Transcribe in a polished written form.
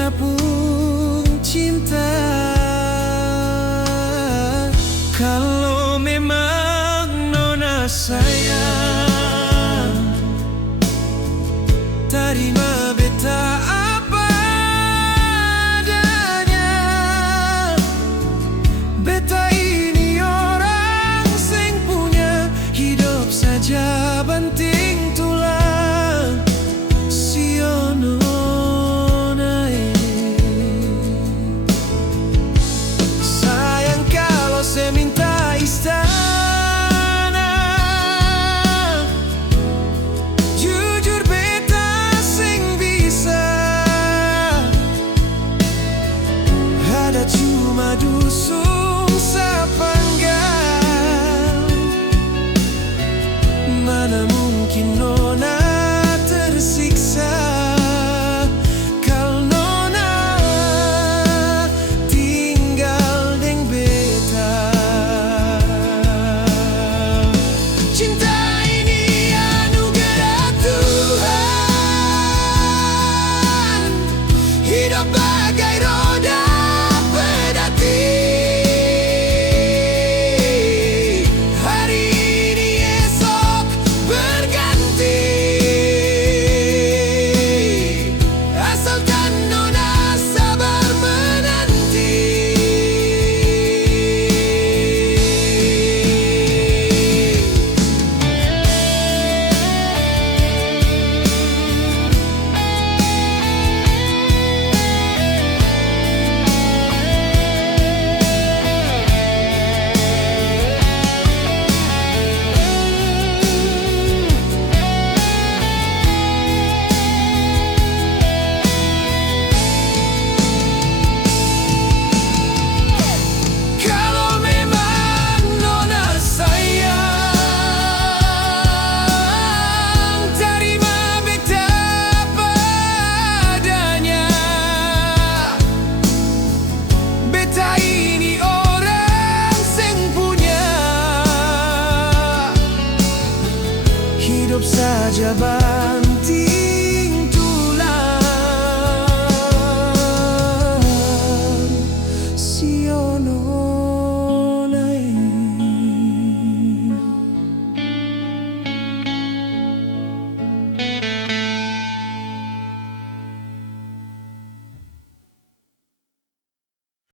beta pun cinta. Kalau memang nona sayang, terima beta apa adanya. Beta ini orang sing punya hidup saja banting tulang. Sio nona ini sayang kalau saya minta istana. Jujur beta sing bisa, ada cuma dusung sepenggal. Mana mungkin nona tersiksa kalau nona tinggal deng beta. Cinta ini anugerah Tuhan, hidup bagai roda pedati. Hari ini esok berganti, asalkan nona sabar menanti. Kalau memang nona sayang, terima beta padanya. Beta ini orang sing punya hidup saja